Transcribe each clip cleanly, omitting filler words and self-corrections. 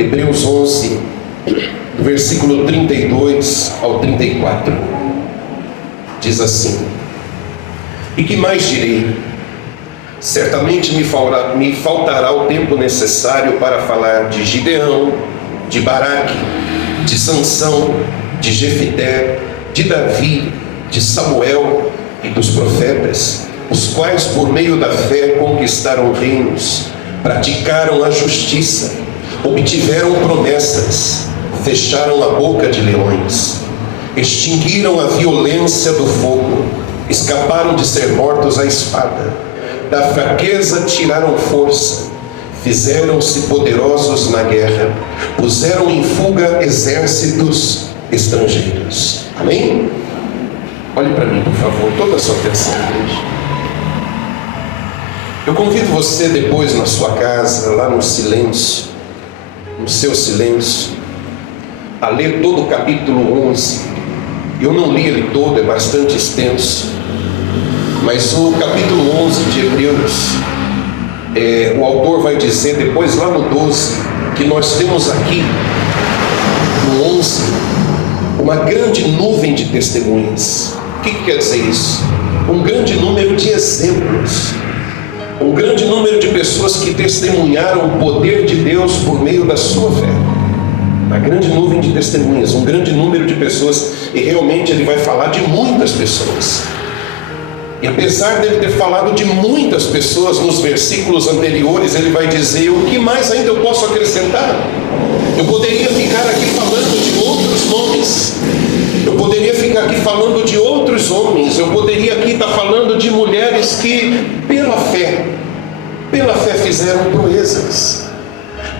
Hebreus 11, do versículo 32 ao 34, diz assim: E que mais direi? Certamente me faltará o tempo necessário para falar de Gideão, de Baraque, de Sansão, de Jefité, de Davi, de Samuel e dos profetas, os quais por meio da fé conquistaram reinos, praticaram a justiça, obtiveram promessas, fecharam a boca de leões, extinguiram a violência do fogo, escaparam de ser mortos à espada, da fraqueza tiraram força, fizeram-se poderosos na guerra, puseram em fuga exércitos estrangeiros. Amém? Olhe para mim, por favor, toda a sua atenção, igreja. Eu convido você depois na sua casa, lá no silêncio, no seu silêncio, a ler todo o capítulo 11. Eu não li ele todo, é bastante extenso, mas o capítulo 11 de Hebreus, o autor vai dizer depois lá no 12, que nós temos aqui, no 11, uma grande nuvem de testemunhas. O que quer dizer isso? Um grande número de exemplos, um grande número de pessoas que testemunharam o poder de Deus por meio da sua fé. Uma grande nuvem de testemunhas, um grande número de pessoas, e realmente ele vai falar de muitas pessoas. E apesar dele ter falado de muitas pessoas nos versículos anteriores, ele vai dizer: o que mais ainda eu posso acrescentar? Eu poderia ficar aqui falando de outros nomes, eu poderia ficar aqui falando de outros homens, eu poderia aqui estar falando de mulheres que pela fé fizeram proezas,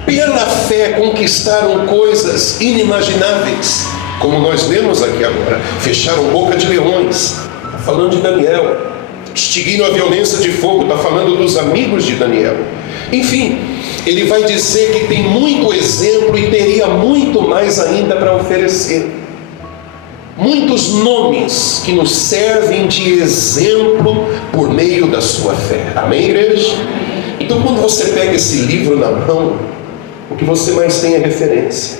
pela fé conquistaram coisas inimagináveis, como nós lemos aqui agora. Fecharam boca de leões, está falando de Daniel. Extinguiram a violência de fogo, está falando dos amigos de Daniel. Enfim, ele vai dizer que tem muito exemplo e teria muito mais ainda para oferecer. Muitos nomes que nos servem de exemplo por meio da sua fé. Amém, igreja? Então, quando você pega esse livro na mão, o que você mais tem é referência.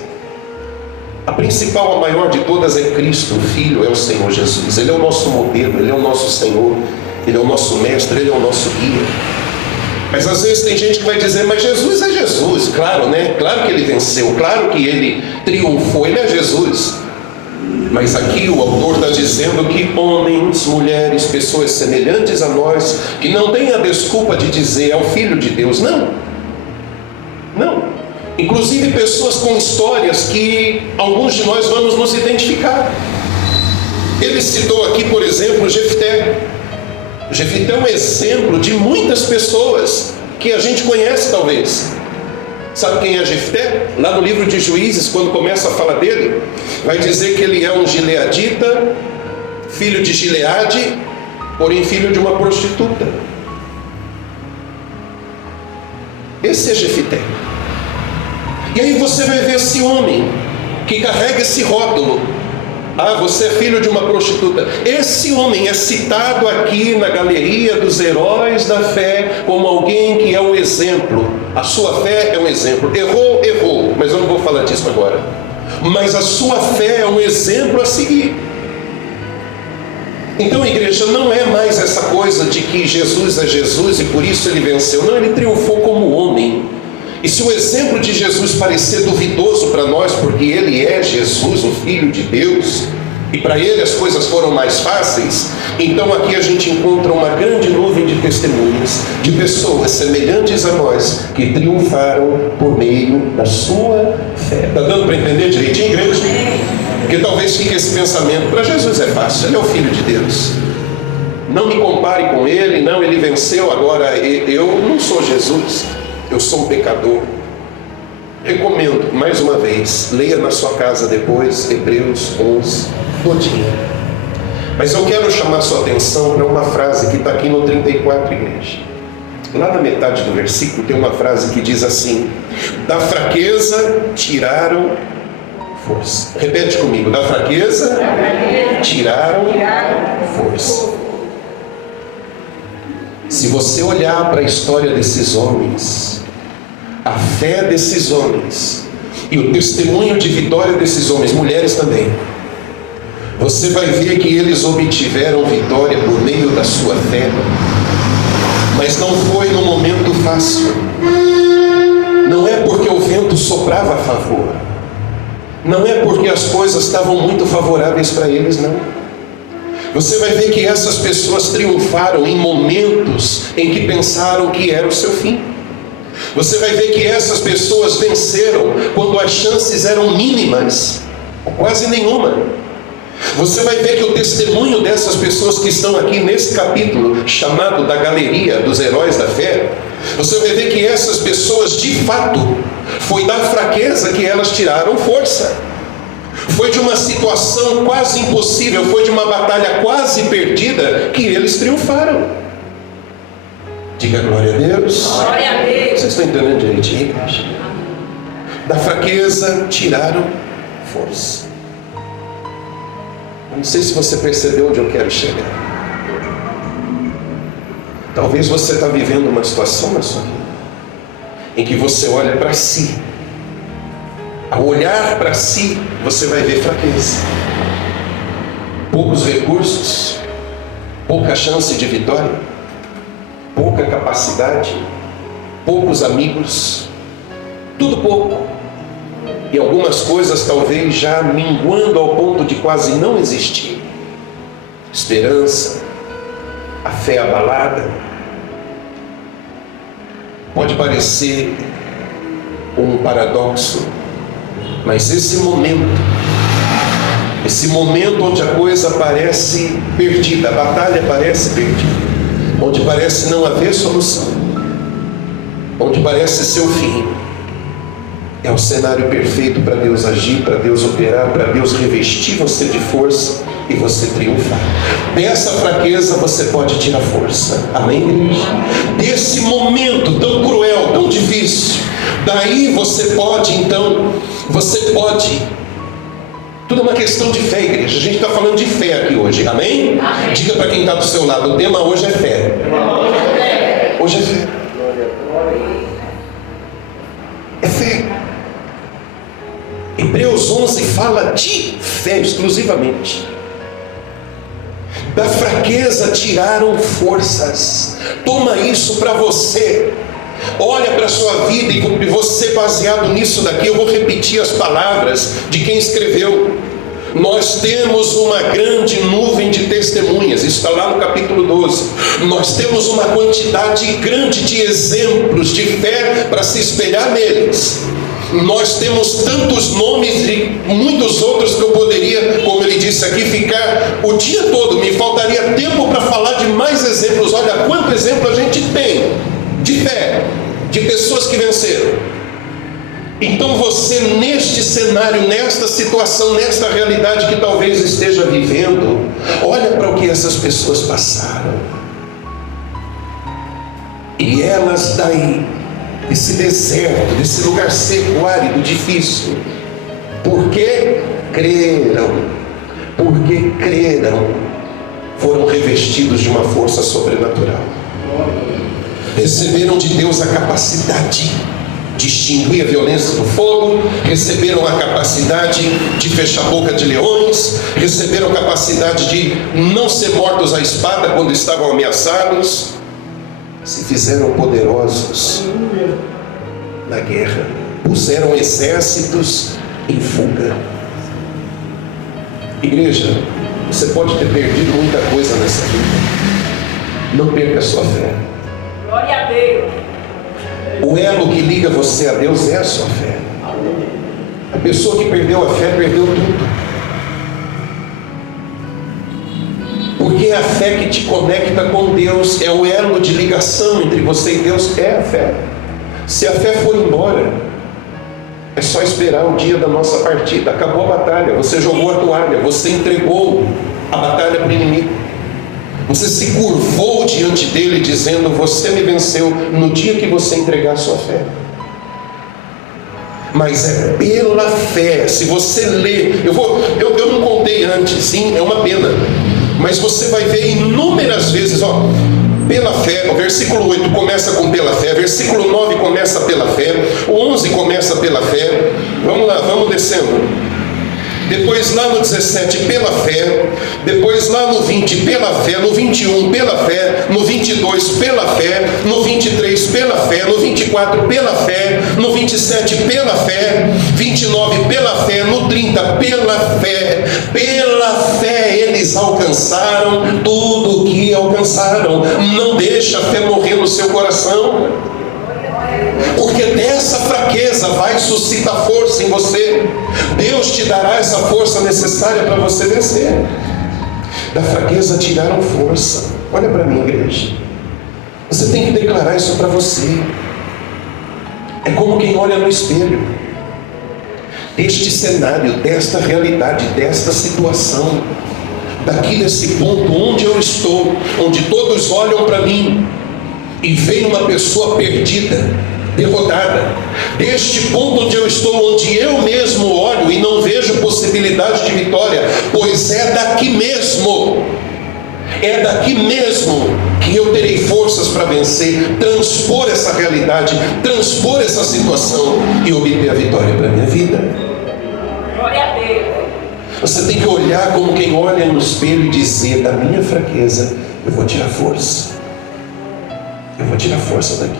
A principal, a maior de todas é Cristo, o Filho, é o Senhor Jesus. Ele é o nosso modelo, Ele é o nosso Senhor, Ele é o nosso mestre, Ele é o nosso guia. Mas às vezes tem gente que vai dizer: mas Jesus é Jesus. Claro, né? Claro que Ele venceu, claro que Ele triunfou, Ele é Jesus. Mas aqui o autor está dizendo que homens, mulheres, pessoas semelhantes a nós, que não têm a desculpa de dizer é o Filho de Deus. Não. Inclusive pessoas com histórias que alguns de nós vamos nos identificar. Ele citou aqui, por exemplo, Jefité. Jefité é um exemplo de muitas pessoas que a gente conhece talvez. Sabe quem é Jefté? Lá no livro de Juízes, quando começa a falar dele, vai dizer que ele é um gileadita, filho de Gileade, porém filho de uma prostituta. Esse é Jefité. E aí você vai ver esse homem que carrega esse rótulo: ah, você é filho de uma prostituta. Esse homem é citado aqui na galeria dos heróis da fé como alguém que é um exemplo. A sua fé é um exemplo. Errou, mas eu não vou falar disso agora. Mas a sua fé é um exemplo a seguir. Então, igreja, não é mais essa coisa de que Jesus é Jesus e por isso ele venceu. Não, ele triunfou como homem. E se o exemplo de Jesus parecer duvidoso para nós, porque ele é Jesus, o Filho de Deus, e para ele as coisas foram mais fáceis, então aqui a gente encontra uma grande nuvem de testemunhas, de pessoas semelhantes a nós, que triunfaram por meio da sua fé. Está dando para entender direitinho, igreja? Porque talvez fique esse pensamento: para Jesus é fácil, ele é o Filho de Deus. Não me compare com ele, não, ele venceu, agora eu não sou Jesus. Eu sou um pecador. Recomendo, mais uma vez, leia na sua casa depois, Hebreus 11, todinho. Mas eu quero chamar sua atenção para uma frase que está aqui no 34, igreja. Lá na metade do versículo tem uma frase que diz assim: da fraqueza tiraram força. Repete comigo: da fraqueza tiraram força. Se você olhar para a história desses homens, a fé desses homens, e o testemunho de vitória desses homens, mulheres também, você vai ver que eles obtiveram vitória por meio da sua fé, mas não foi num momento fácil. Não é porque o vento soprava a favor, não é porque as coisas estavam muito favoráveis para eles, não. Você vai ver que essas pessoas triunfaram em momentos em que pensaram que era o seu fim. Você vai ver que essas pessoas venceram quando as chances eram mínimas, ou quase nenhuma. Você vai ver que o testemunho dessas pessoas que estão aqui nesse capítulo, chamado da galeria dos heróis da fé, você vai ver que essas pessoas, de fato, foi da fraqueza que elas tiraram força. Foi de uma situação quase impossível, foi de uma batalha quase perdida que eles triunfaram. Diga glória a Deus. Glória a Deus. Vocês estão entendendo direitinho, igreja? Da fraqueza tiraram força. Eu não sei se você percebeu onde eu quero chegar. Talvez você está vivendo uma situação na sua vida em que você olha para si. Ao olhar para si, você vai ver fraqueza, poucos recursos, pouca chance de vitória, pouca capacidade, poucos amigos, tudo pouco. E algumas coisas talvez já minguando ao ponto de quase não existir. Esperança, a fé abalada. Pode parecer um paradoxo, mas esse momento onde a coisa parece perdida, a batalha parece perdida, onde parece não haver solução, onde parece ser o fim, é o cenário perfeito para Deus agir, para Deus operar, para Deus revestir você de força e você triunfar. Dessa fraqueza você pode tirar força. Amém, igreja? Desse momento tão cruel, tão difícil, daí você pode, tudo é uma questão de fé, igreja. A gente está falando de fé aqui hoje, amém? Amém. Diga para quem está do seu lado, o tema hoje é fé. Hoje é fé. É fé. Hebreus 11 fala de fé exclusivamente. Da fraqueza tiraram forças. Toma isso para você. Olha para a sua vida e você, baseado nisso daqui, eu vou repetir as palavras de quem escreveu. Nós temos uma grande nuvem de testemunhas, isso está lá no capítulo 12. Nós temos uma quantidade grande de exemplos de fé para se espelhar neles. Nós temos tantos nomes e muitos outros que eu poderia, como ele disse aqui, ficar o dia todo. Me faltaria tempo para falar de mais exemplos. Olha quanto exemplo a gente tem de fé, de pessoas que venceram. Então você, neste cenário, nesta situação, nesta realidade que talvez esteja vivendo, olha para o que essas pessoas passaram. E elas daí, desse deserto, desse lugar seco, árido, difícil, porque creram, foram revestidos de uma força sobrenatural. Receberam de Deus a capacidade de extinguir a violência do fogo, receberam a capacidade de fechar a boca de leões, receberam a capacidade de não ser mortos à espada quando estavam ameaçados, se fizeram poderosos na guerra, puseram exércitos em fuga. Igreja, você pode ter perdido muita coisa nessa vida, não perca a sua fé. Glória a Deus. O elo que liga você a Deus é a sua fé. A pessoa que perdeu a fé, perdeu tudo. Porque a fé que te conecta com Deus, é o elo de ligação entre você e Deus, é a fé. Se a fé for embora, é só esperar o dia da nossa partida. Acabou a batalha, você jogou a toalha, você entregou a batalha para o inimigo. Você se curvou diante dele dizendo: você me venceu no dia que você entregar a sua fé. Mas é pela fé. Se você ler, eu não contei antes, sim, é uma pena, mas você vai ver inúmeras vezes, Pela fé, o versículo 8 começa com pela fé, versículo 9 começa pela fé, o 11 começa pela fé. Vamos lá, vamos descendo. Depois lá no 17, pela fé. Depois lá no 20, pela fé. No 21, pela fé. No 22, pela fé. No 23, pela fé. No 24, pela fé. No 27, pela fé. 29, pela fé. No 30, pela fé. Pela fé eles alcançaram tudo o que alcançaram. Não deixa a fé morrer no seu coração, porque dessa fraqueza vai suscitar força em você. Deus te dará essa força necessária para você vencer. Da fraqueza tiraram força. Olha para mim, igreja. Você tem que declarar isso para você. É como quem olha no espelho. Deste cenário, desta realidade, desta situação, daqui desse ponto onde eu estou, onde todos olham para mim e veem uma pessoa perdida, derrotada, deste ponto onde eu estou, onde eu mesmo olho e não vejo possibilidade de vitória, pois é daqui mesmo que eu terei forças para vencer, transpor essa realidade, transpor essa situação e obter a vitória para a minha vida. Glória a Deus. Você tem que olhar como quem olha no espelho e dizer: da minha fraqueza eu vou tirar força. Eu vou tirar força daqui.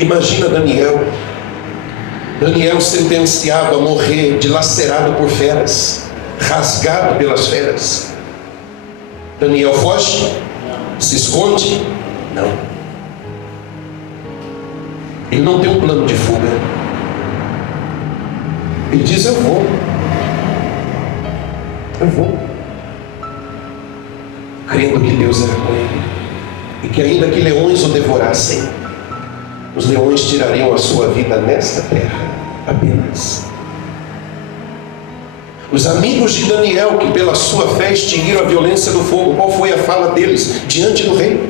Imagina Daniel sentenciado a morrer, dilacerado por feras, rasgado pelas feras. Daniel foge? Se esconde? Não. Ele não tem um plano de fuga. Ele diz: eu vou. Crendo que Deus era com ele, e que ainda que leões o devorassem, os leões tirariam a sua vida nesta terra apenas. Os amigos de Daniel, que pela sua fé extinguiram a violência do fogo, qual foi a fala deles diante do rei?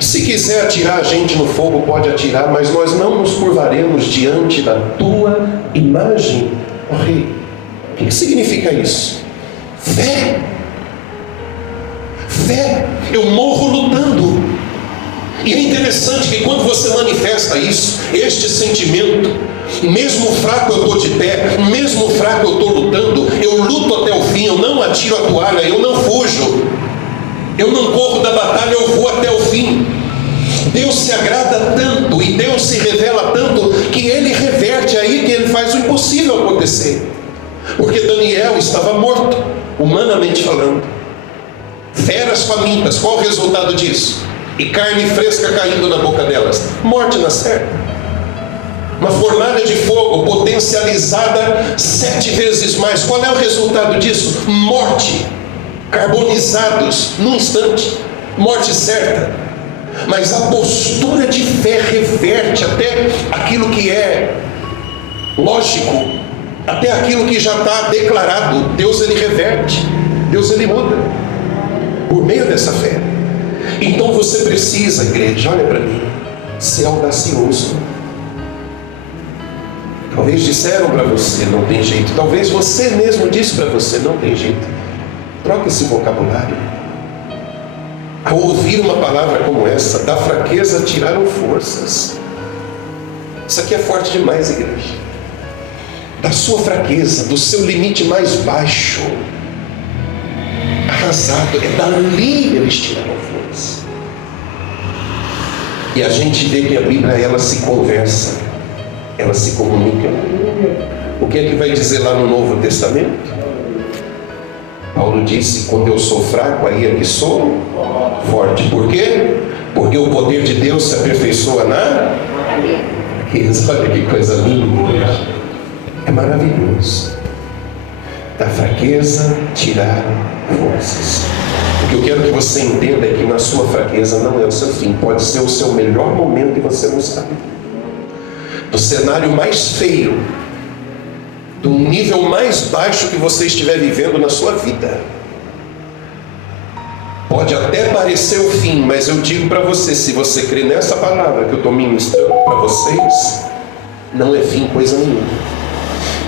Se quiser atirar a gente no fogo, pode atirar, mas nós não nos curvaremos diante da tua imagem, ó rei. O que significa isso? Fé. Eu morro lutando. E é interessante que quando você manifesta isso, este sentimento, mesmo fraco eu estou de pé, mesmo fraco eu estou lutando, eu luto até o fim, eu não atiro a toalha, eu não fujo, eu não corro da batalha, eu vou até o fim. Deus se agrada tanto e Deus se revela tanto que Ele reverte aí, que Ele faz o impossível acontecer. Porque Daniel estava morto, humanamente falando. Feras famintas, qual o resultado disso? E carne fresca caindo na boca delas. Morte na certa. Uma fornalha de fogo potencializada 7 vezes mais. Qual é o resultado disso? Morte. Carbonizados num instante. Morte certa. Mas a postura de fé reverte até aquilo que é lógico, até aquilo que já está declarado. Deus, Ele reverte. Deus, Ele muda por meio dessa fé. Então você precisa, igreja, olha para mim, ser audacioso. Talvez disseram para você: não tem jeito. Talvez você mesmo disse para você: não tem jeito. Troca esse vocabulário. Ao ouvir uma palavra como essa, da fraqueza tiraram forças. Isso aqui é forte demais, igreja. Da sua fraqueza, do seu limite mais baixo, arrasado, é dali eles tiraram força. E a gente vê que a Bíblia, ela se conversa, ela se comunica. O que é que vai dizer lá no Novo Testamento? Paulo disse: quando eu sou fraco, aí é que sou forte. Por quê? Porque o poder de Deus se aperfeiçoa na fraqueza. Olha que coisa linda. É maravilhoso. Da fraqueza tiraram forças. O que eu quero que você entenda é que na sua fraqueza não é o seu fim. Pode ser o seu melhor momento e você não sabe. Do cenário mais feio, do nível mais baixo que você estiver vivendo na sua vida, pode até parecer o fim, mas eu digo para você, se você crê nessa palavra que eu estou ministrando para vocês, não é fim coisa nenhuma.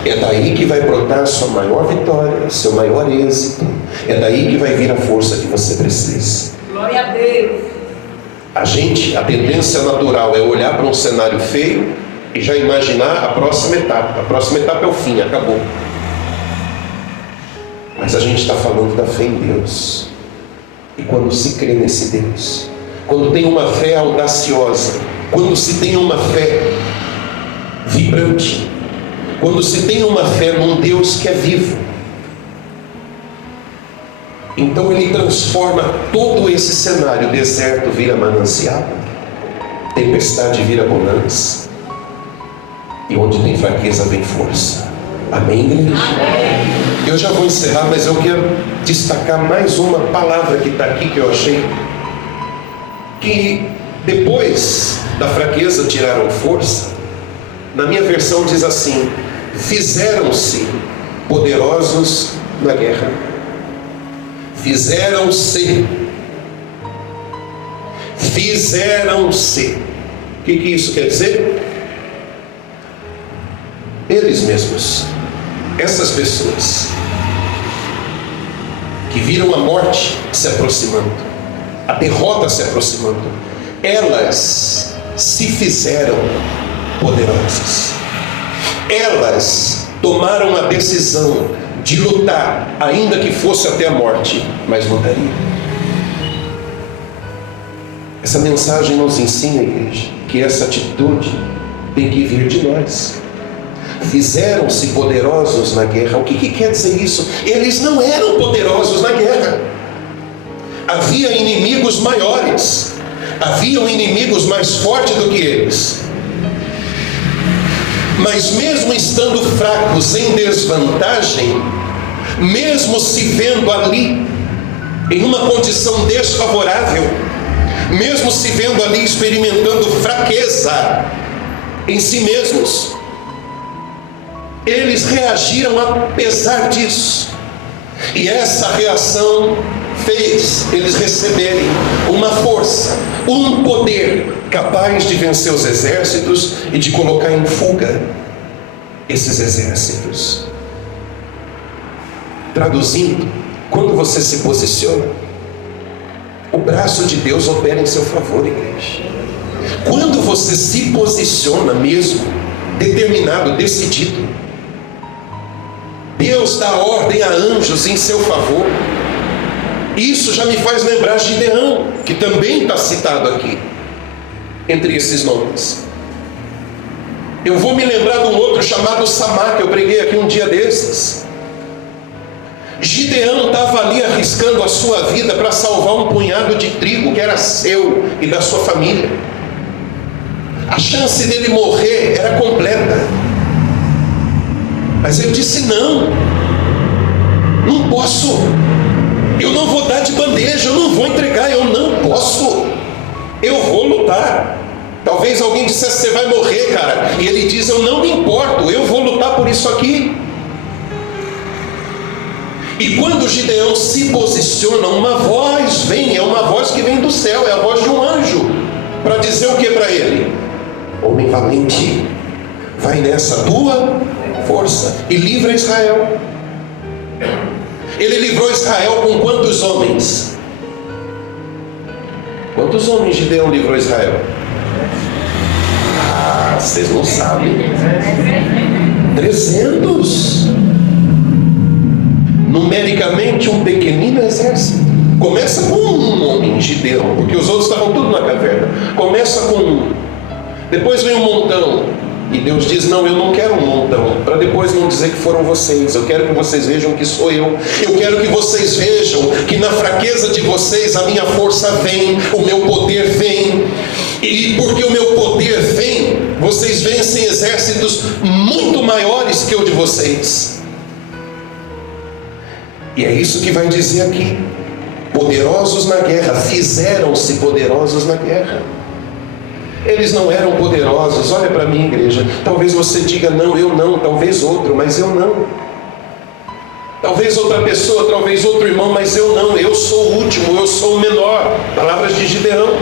É daí que vai brotar a sua maior vitória, o seu maior êxito. É daí que vai vir a força que você precisa. Glória a Deus. A tendência natural é olhar para um cenário feio e já imaginar a próxima etapa. A próxima etapa é o fim, acabou. Mas a gente está falando da fé em Deus. E quando se crê nesse Deus, quando tem uma fé audaciosa, quando se tem uma fé vibrante, quando se tem uma fé num Deus que é vivo, então Ele transforma todo esse cenário. Deserto vira manancial, tempestade vira bonança, e onde tem fraqueza vem força. Amém, igreja? Amém. Eu já vou encerrar, mas eu quero destacar mais uma palavra que está aqui, que eu achei que depois da fraqueza tiraram força. Na minha versão diz assim: fizeram-se poderosos na guerra. Fizeram-se. O que isso quer dizer? Eles mesmos, essas pessoas que viram a morte se aproximando, a derrota se aproximando, elas se fizeram poderosas. Elas tomaram a decisão de lutar, ainda que fosse até a morte, mas lutariam. Essa mensagem nos ensina, igreja, que essa atitude tem que vir de nós. Fizeram-se poderosos na guerra. O que quer dizer isso? Eles não eram poderosos na guerra. Havia inimigos maiores, haviam inimigos mais fortes do que eles. Mas mesmo estando fracos, em desvantagem, mesmo se vendo ali em uma condição desfavorável, mesmo se vendo ali experimentando fraqueza em si mesmos, eles reagiram apesar disso. E essa reação fez eles receberem uma força, um poder capaz de vencer os exércitos e de colocar em fuga esses exércitos. Traduzindo, quando você se posiciona, o braço de Deus opera em seu favor, igreja. Quando você se posiciona mesmo, determinado, decidido, Deus dá ordem a anjos em seu favor. Isso já me faz lembrar Gideão, que também está citado aqui, entre esses nomes. Eu vou me lembrar de um outro chamado Samá, que eu preguei aqui um dia desses. Gideão estava ali arriscando a sua vida para salvar um punhado de trigo que era seu e da sua família. A chance dele morrer era completa. Mas ele disse: não posso, eu não vou dar de bandeja, eu não vou entregar, eu não posso, eu vou lutar. Talvez alguém dissesse: você vai morrer, cara. E ele diz: eu não me importo, eu vou lutar por isso aqui. E quando Gideão se posiciona, uma voz vem, é uma voz que vem do céu, é a voz de um anjo, para dizer o que para ele? Homem valente, vai nessa tua força e livra Israel. Ele livrou Israel com quantos homens? Quantos homens Gideão livrou Israel? Vocês não sabem. 300. Numericamente um pequenino exército. Começa com um homem, Gideão, porque os outros estavam tudo na caverna. Começa com um, depois vem um montão, e Deus diz: não, eu não quero um montão, para depois não dizer que foram vocês. Eu quero que vocês vejam que sou eu quero que vocês vejam que na fraqueza de vocês a minha força vem, o meu poder vem, e porque o meu poder vem, vocês vencem exércitos muito maiores que o de vocês. E é isso que vai dizer aqui: poderosos na guerra, fizeram-se poderosos na guerra. Eles não eram poderosos. Olha para mim, igreja, talvez você diga: não, eu não, talvez outro, mas eu não. Talvez outra pessoa, talvez outro irmão, mas eu não, eu sou o último, eu sou o menor. Palavras de Gideão.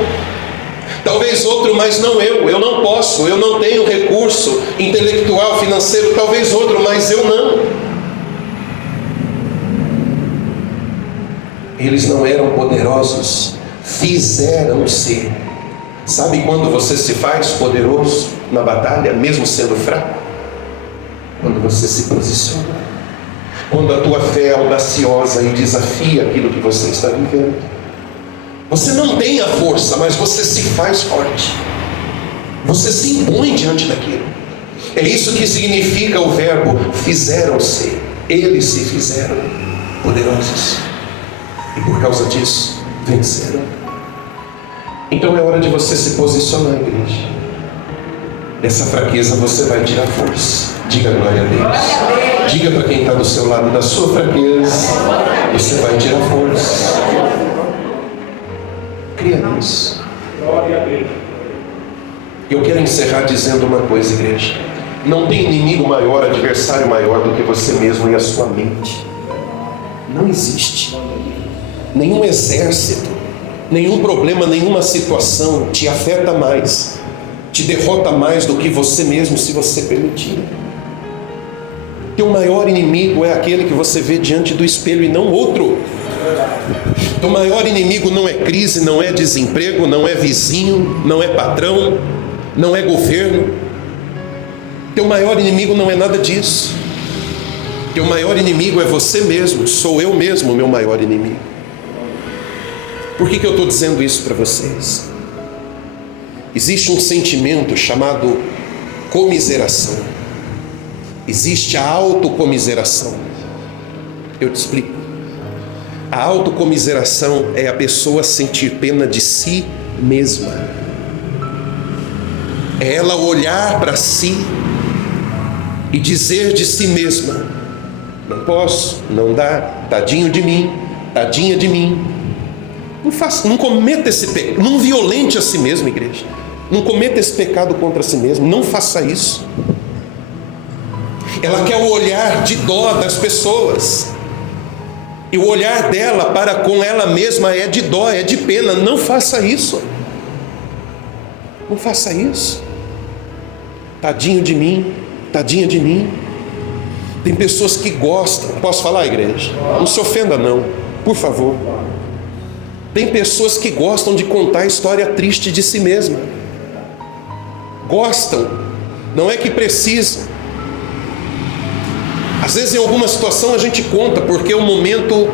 Talvez outro, mas não eu não posso, eu não tenho recurso intelectual, financeiro. Talvez outro, mas eu não. Eles não eram poderosos, fizeram-se. Sabe quando você se faz poderoso na batalha, mesmo sendo fraco? Quando você se posiciona. Quando a tua fé é audaciosa e desafia aquilo que você está vivendo. Você não tem a força, mas você se faz forte. Você se impõe diante daquilo. É isso que significa o verbo fizeram-se. Eles se fizeram poderosos. E por causa disso, venceram. Então é hora de você se posicionar, igreja. Dessa fraqueza você vai tirar força. Diga glória a Deus. Diga para quem está do seu lado, da sua fraqueza você vai tirar força. Cria nisso. Eu quero encerrar dizendo uma coisa, igreja. Não tem inimigo maior, adversário maior do que você mesmo e a sua mente. Não existe. Nenhum exército, nenhum problema, nenhuma situação te afeta mais, te derrota mais do que você mesmo, se você permitir. Teu maior inimigo é aquele que você vê diante do espelho e não outro. Teu maior inimigo não é crise, não é desemprego, não é vizinho, não é patrão, não é governo. Teu maior inimigo não é nada disso. Teu maior inimigo é você mesmo. Sou eu mesmo o meu maior inimigo. Por que eu estou dizendo isso para vocês? Existe um sentimento chamado comiseração. Existe a autocomiseração. Eu te explico. A autocomiseração é a pessoa sentir pena de si mesma. É ela olhar para si e dizer de si mesma: não posso, não dá, tadinho de mim, tadinha de mim. Não cometa esse pecado, não violente a si mesmo, igreja. Não cometa esse pecado contra si mesmo, não faça isso. Ela quer o olhar de dó das pessoas, e o olhar dela para com ela mesma é de dó, é de pena. Não faça isso. Não faça isso. Tadinho de mim, tadinha de mim. Tem pessoas que gostam. Posso falar, igreja? Não se ofenda não, por favor. Tem pessoas que gostam de contar a história triste de si mesma. Gostam. Não é que precisam. Às vezes em alguma situação a gente conta porque o momento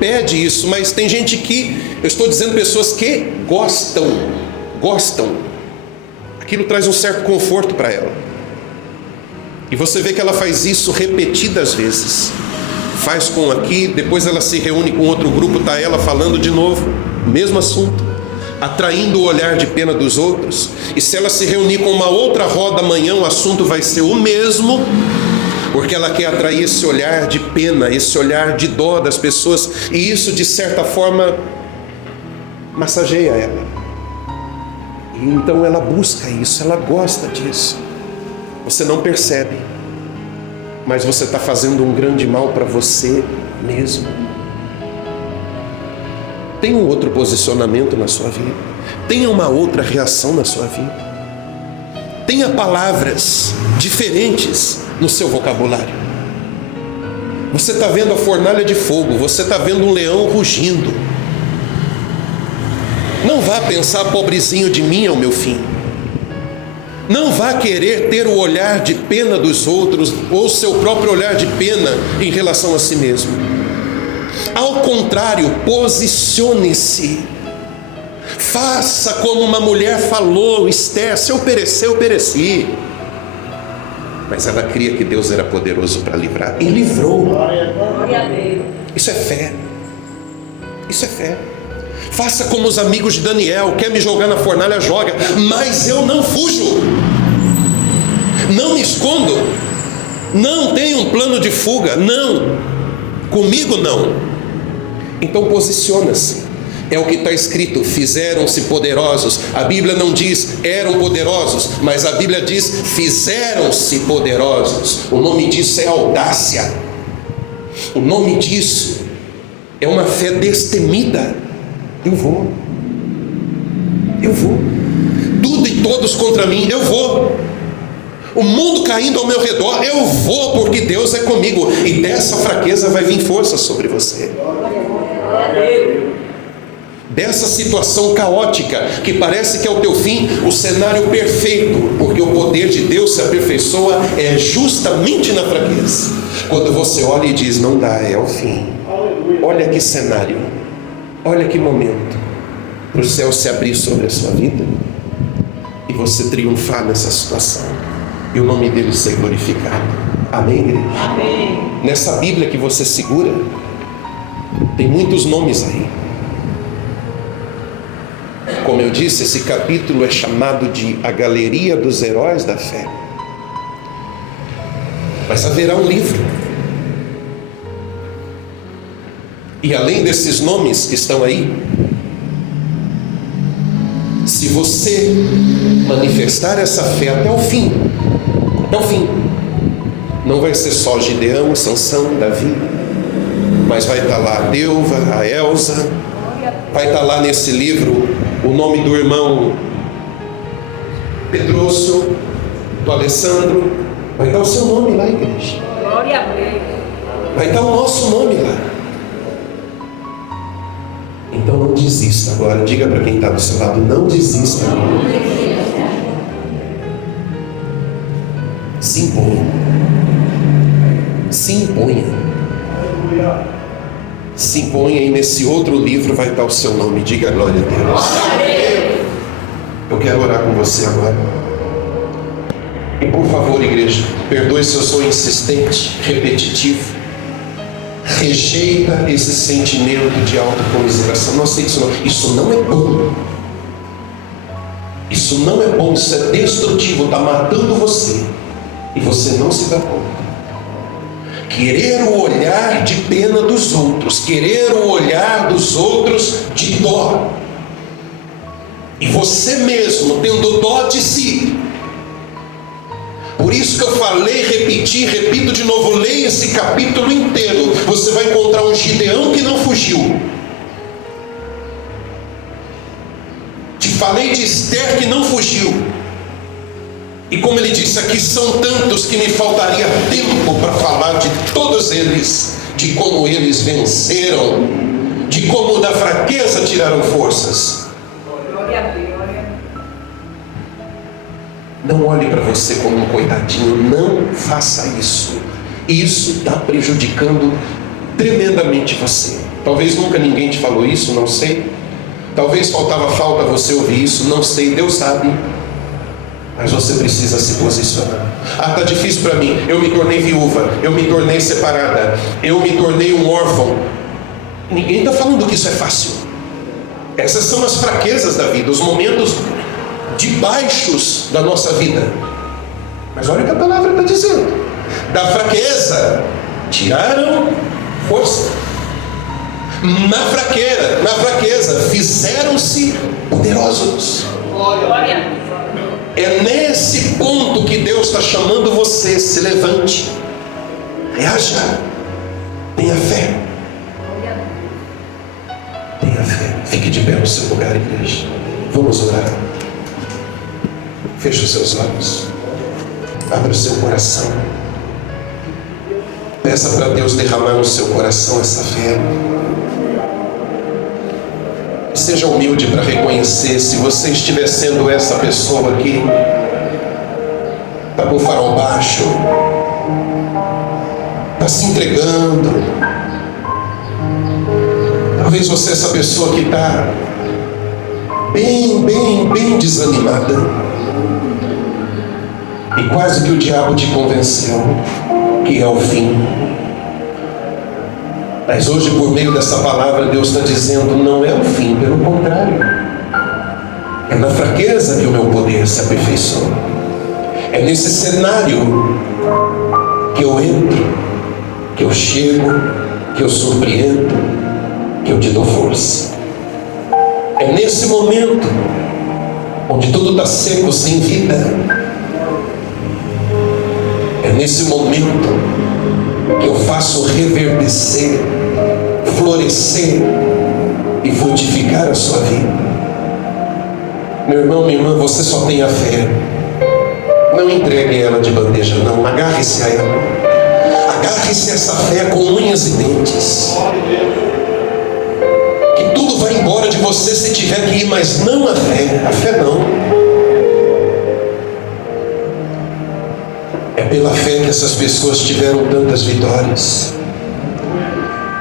pede isso, mas tem gente que, eu estou dizendo pessoas que gostam. Aquilo traz um certo conforto para ela. E você vê que ela faz isso repetidas vezes. Faz com aqui, depois ela se reúne com outro grupo, está ela falando de novo, mesmo assunto, atraindo o olhar de pena dos outros. E se ela se reunir com uma outra roda amanhã, o assunto vai ser o mesmo, porque ela quer atrair esse olhar de pena, esse olhar de dó das pessoas, e isso de certa forma massageia ela. E então ela busca isso, ela gosta disso. Você não percebe, mas você está fazendo um grande mal para você mesmo. Tenha um outro posicionamento na sua vida. Tenha uma outra reação na sua vida. Tenha palavras diferentes no seu vocabulário. Você está vendo a fornalha de fogo, você está vendo um leão rugindo. Não vá pensar, pobrezinho de mim é o meu fim. Não vá querer ter o olhar de pena dos outros, ou seu próprio olhar de pena em relação a si mesmo. Ao contrário, posicione-se. Faça como uma mulher falou, Esther: se eu perecer, eu pereci. Mas ela cria que Deus era poderoso para livrar, e livrou. Isso é fé. Isso é fé. Faça como os amigos de Daniel: quer me jogar na fornalha, joga, mas eu não fujo, não me escondo, não tenho um plano de fuga, não, comigo não. Então posiciona-se. É o que está escrito: fizeram-se poderosos. A Bíblia não diz eram poderosos, mas a Bíblia diz fizeram-se poderosos. O nome disso é audácia. O nome disso é uma fé destemida. Eu vou. Tudo e todos contra mim, eu vou. O mundo caindo ao meu redor, eu vou, porque Deus é comigo. E dessa fraqueza vai vir força sobre você. dessa situação caótica, que parece que é o teu fim, o cenário perfeito, porque o poder de Deus se aperfeiçoa justamente na fraqueza. Quando você olha e diz, não dá, é o fim. Olha que cenário, olha que momento, para o céu se abrir sobre a sua vida, e você triunfar nessa situação, e o nome dele ser glorificado. Amém, igreja? Amém. Nessa Bíblia que você segura, tem muitos nomes aí. Como eu disse, esse capítulo é chamado de a galeria dos heróis da fé. Mas haverá um livro. E além desses nomes que estão aí, se você manifestar essa fé até o fim, não vai ser só Gideão, Sansão, Davi, mas vai estar lá a Deuva, a Elza, vai estar lá nesse livro o nome do irmão Pedroso, do Alessandro, vai estar o seu nome lá, igreja. Glória a Deus. Vai estar o nosso nome lá. Então não desista agora, diga para quem está do seu lado, não desista. Se imponha. Se imponha. Se imponha, e nesse outro livro vai estar o seu nome. Diga glória a Deus. Eu quero orar com você agora. E por favor, igreja, perdoe se eu sou insistente, repetitivo. Rejeita esse sentimento de autocomiseração. Não sei, isso não é bom. Isso não é bom, isso é destrutivo, está matando você. E você não se dá conta. Querer o olhar de pena dos outros, querer o olhar dos outros de dó, e você mesmo tendo dó de si. Por isso que eu falei, repito de novo, leia esse capítulo inteiro. Você vai encontrar um Gideão que não fugiu. Te falei de Esther que não fugiu. E como ele disse, aqui são tantos que me faltaria tempo para falar de todos eles, de como eles venceram, de como da fraqueza tiraram forças. Glória a Deus. Não olhe para você como um coitadinho, não faça isso. Isso está prejudicando tremendamente você. Talvez nunca ninguém te falou isso, não sei. Talvez falta você ouvir isso, não sei, Deus sabe. Mas você precisa se posicionar. Está difícil para mim, eu me tornei viúva, eu me tornei separada, eu me tornei um órfão. Ninguém está falando que isso é fácil. Essas são as fraquezas da vida, os momentos de baixos da nossa vida. Mas olha o que a palavra está dizendo: da fraqueza tiraram força. Na fraqueza fizeram-se poderosos. Glória a Deus. É nesse ponto que Deus está chamando você. Se levante, reaja, tenha fé. Tenha fé. Fique de pé no seu lugar, igreja. Vamos orar. Feche os seus olhos, abra o seu coração, peça para Deus derramar no seu coração essa fé. Seja humilde para reconhecer, se você estiver sendo essa pessoa aqui, está com o farol baixo, está se entregando. Talvez você é essa pessoa que está bem desanimada, e quase que o diabo te convenceu que é o fim. Mas hoje, por meio dessa palavra, Deus está dizendo, não é o fim, pelo contrário. É na fraqueza que o meu poder se aperfeiçoa. É nesse cenário que eu entro, que eu chego, que eu surpreendo, que eu te dou força. É nesse momento onde tudo está seco, sem vida. É nesse momento que eu faço reverdecer, florescer e frutificar a sua vida. Meu irmão, minha irmã, você só tem a fé. Não entregue ela de bandeja, não. Agarre-se a ela. Agarre-se a essa fé com unhas e dentes. Que tudo vai embora embora de você se tiver que ir, mas não a fé não. É pela fé que essas pessoas tiveram tantas vitórias.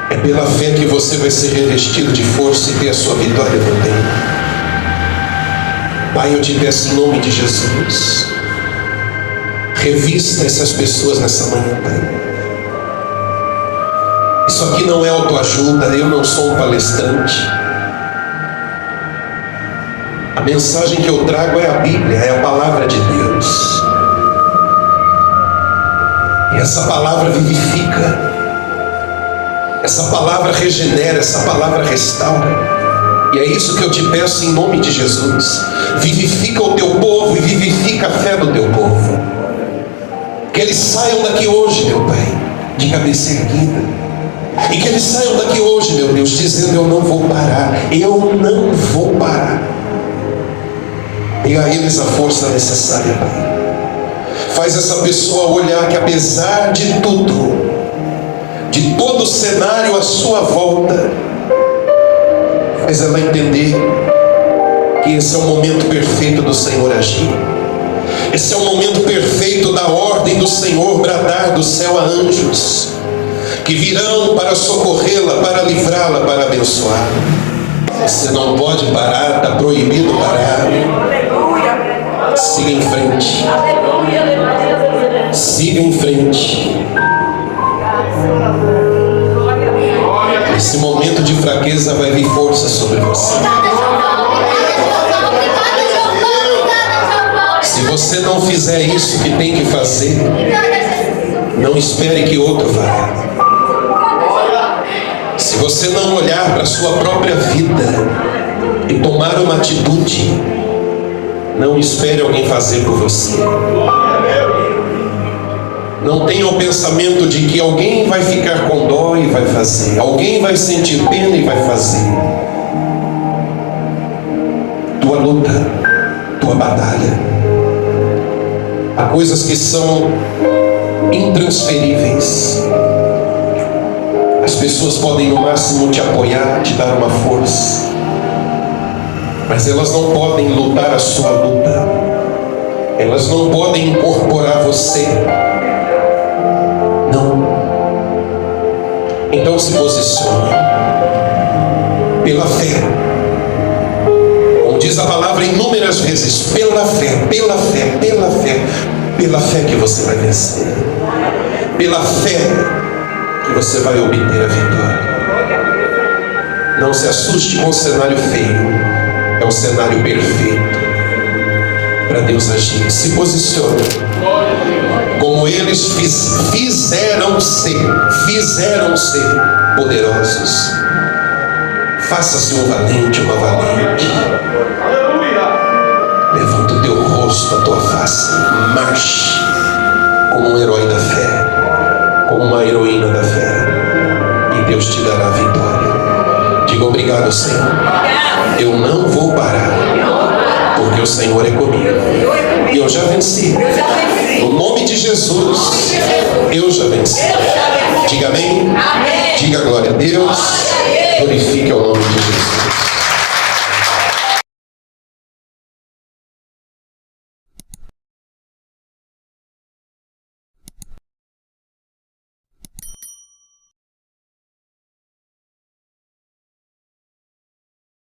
É pela fé que você vai ser revestido de força e ter a sua vitória também. Pai, eu te peço em nome de Jesus, revista essas pessoas nessa manhã, Pai. Isso aqui não é autoajuda, eu não sou um palestrante. A mensagem que eu trago é a Bíblia, é a palavra de Deus. E essa palavra vivifica, essa palavra regenera, essa palavra restaura. E é isso que eu te peço em nome de Jesus. Vivifica o teu povo e vivifica a fé do teu povo. Que eles saiam daqui hoje, meu Pai, de cabeça erguida. E que eles saiam daqui hoje, meu Deus, dizendo: eu não vou parar, eu não vou parar. Dê a eles a força necessária, Pai. Faz essa pessoa olhar que apesar de tudo, de todo o cenário à sua volta, faz ela entender que esse é o momento perfeito do Senhor agir. Esse é o momento perfeito da ordem do Senhor bradar do céu a anjos que virão para socorrê-la, para livrá-la, para abençoar. Você não pode parar, está proibido parar. Siga em frente. Siga em frente. Esse momento de fraqueza vai vir força sobre você. Se você não fizer isso que tem que fazer, não espere que outro faça. Se você não olhar para a sua própria vida e tomar uma atitude, não espere alguém fazer por você. Não tenha o pensamento de que alguém vai ficar com dó e vai fazer, alguém vai sentir pena e vai fazer. Tua luta, tua batalha. Há coisas que são intransferíveis. As pessoas podem no máximo te apoiar, te dar uma força, mas elas não podem lutar a sua luta. Elas não podem incorporar você. Não. Então se posicione pela fé. Como diz a palavra inúmeras vezes, pela fé, pela fé, pela fé, pela fé que você vai vencer. Pela fé que você vai obter a vitória. Não se assuste com o cenário feio. É o cenário perfeito para Deus agir. Se posicione como eles fizeram ser poderosos. Faça-se um valente, uma valente. Levanta o teu rosto, a tua face. Marche como um herói da fé, como uma heroína da fé, e Deus te dará a vitória. Diga: obrigado, Senhor. Eu não vou parar, porque o Senhor é comigo. E eu já venci. No nome de Jesus, eu já venci. Diga amém. Diga glória a Deus. Glorifique ao nome de Jesus.